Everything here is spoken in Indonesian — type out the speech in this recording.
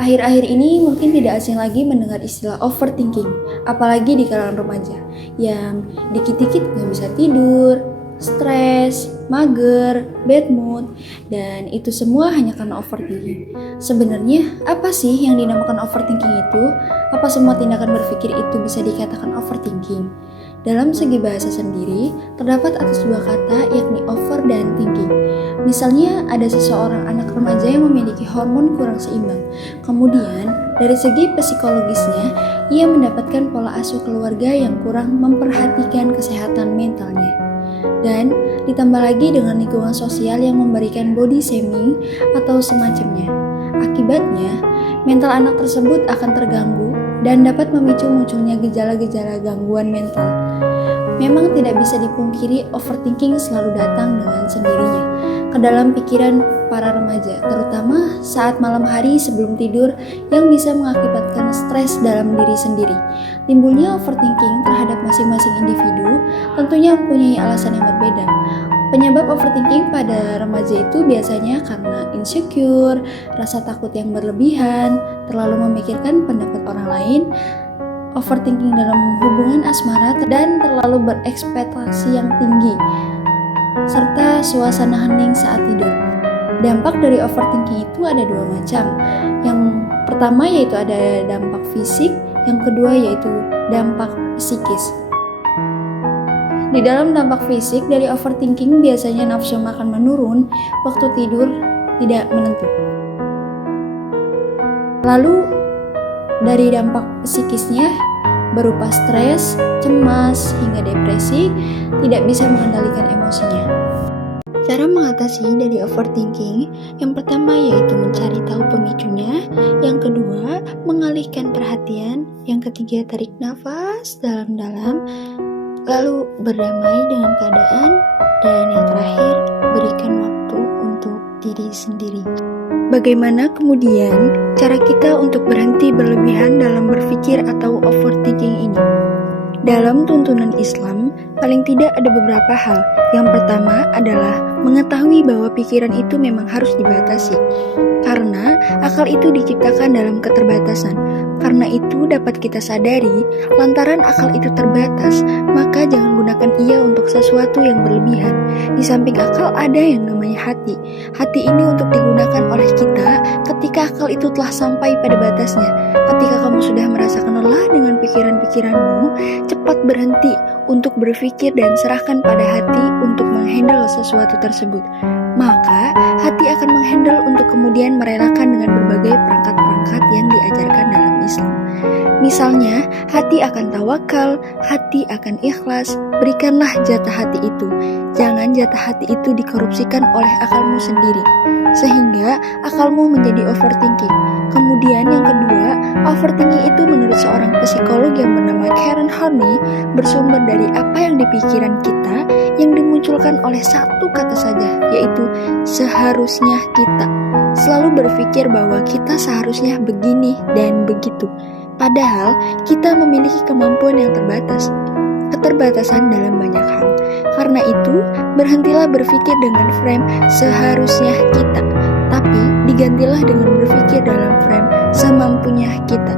Akhir-akhir ini mungkin tidak asing lagi mendengar istilah overthinking, apalagi di kalangan remaja yang dikit-dikit nggak bisa tidur, stres, mager, bad mood, dan itu semua hanya karena overthinking. Sebenarnya apa sih yang dinamakan overthinking itu? Apa semua tindakan berpikir itu bisa dikatakan overthinking? Dalam segi bahasa sendiri, terdapat atas dua kata yakni over dan thinking. Misalnya ada seseorang anak remaja yang memiliki hormon kurang seimbang. Kemudian, dari segi psikologisnya, ia mendapatkan pola asuh keluarga yang kurang memperhatikan kesehatan mentalnya. Dan ditambah lagi dengan lingkungan sosial yang memberikan body shaming atau semacamnya. Akibatnya, mental anak tersebut akan terganggu dan dapat memicu munculnya gejala-gejala gangguan mental. Memang tidak bisa dipungkiri overthinking selalu datang dengan sendirinya ke dalam pikiran para remaja, terutama saat malam hari sebelum tidur yang bisa mengakibatkan stres dalam diri sendiri. Timbulnya overthinking terhadap masing-masing individu tentunya mempunyai alasan yang berbeda. Penyebab overthinking pada remaja itu biasanya karena insecure, rasa takut yang berlebihan, terlalu memikirkan pendapat orang lain, overthinking dalam hubungan asmara, dan terlalu berekspektasi yang tinggi, serta suasana hening saat tidur. Dampak dari overthinking itu ada dua macam. Yang pertama yaitu ada dampak fisik, yang kedua yaitu dampak psikis. Di dalam dampak fisik dari overthinking biasanya nafsu makan menurun, waktu tidur tidak menentu. Lalu dari dampak psikisnya berupa stres, cemas, hingga depresi, tidak bisa mengendalikan emosinya. Cara mengatasi dari overthinking, yang pertama yaitu mencari tahu pemicunya, yang kedua mengalihkan perhatian, yang ketiga tarik nafas dalam-dalam, lalu berdamai dengan keadaan, dan yang terakhir berikan waktu untuk diri sendiri. Bagaimana kemudian cara kita untuk berhenti berlebihan dalam berpikir atau overthinking ini? Dalam tuntunan Islam, paling tidak ada beberapa hal. Yang pertama adalah mengetahui bahwa pikiran itu memang harus dibatasi, karena akal itu diciptakan dalam keterbatasan. Karena itu dapat kita sadari, lantaran akal itu terbatas, maka jangan gunakan ia untuk sesuatu yang berlebihan. Di samping akal ada yang namanya hati. Hati ini untuk digunakan oleh kita ketika akal itu telah sampai pada batasnya. Ketika kamu sudah merasakan lelah dengan pikiran-pikiranmu, cepat berhenti untuk berpikir dan serahkan pada hati untuk menghandle sesuatu tersebut. Maka hati akan menghandle untuk kemudian merelakan dengan berbagai perangkat-perangkat yang diajarkan dalam Islam. Misalnya, hati akan tawakal, hati akan ikhlas, berikanlah jatah hati itu. Jangan jatah hati itu dikorupsikan oleh akalmu sendiri, sehingga akalmu menjadi overthinking. Kemudian yang kedua, overthinking itu menurut seorang psikolog yang bernama Karen Horney bersumber dari apa yang di pikiran kita yang dimunculkan oleh satu kata saja, yaitu seharusnya kita. Selalu berpikir bahwa kita seharusnya begini dan begitu. Padahal kita memiliki kemampuan yang terbatas, keterbatasan dalam banyak hal. Karena itu, berhentilah berpikir dengan frame seharusnya kita, tapi digantilah dengan berpikir dalam frame semampunya kita.